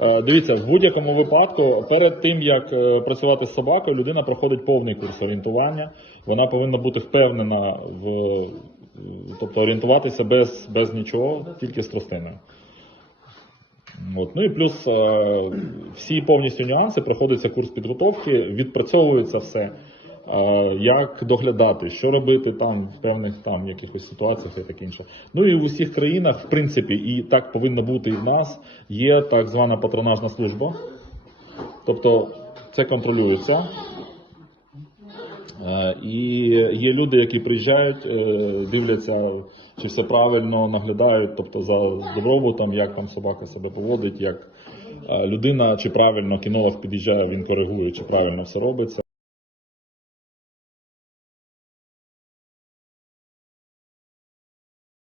Е, Дивіться, в будь-якому випадку, перед тим як е, працювати з собакою, людина проходить повний курс орієнтування. Вона повинна бути впевнена в тобто орієнтуватися без, без нічого, тільки з тростиною. От. Ну і плюс е, всі повністю нюанси проходиться курс підготовки, відпрацьовується все. Як доглядати, що робити там в певних там якихось ситуаціях і таке інше. Ну і в усіх країнах, в принципі, і так повинно бути і в нас, є так звана патронажна служба. Тобто це контролюється. Е, І є люди, які приїжджають, е, дивляться, чи все правильно наглядають, тобто за добробутом, як там собака себе поводить, як е, людина, чи правильно кінолог під'їжджає, він коригує, чи правильно все робиться.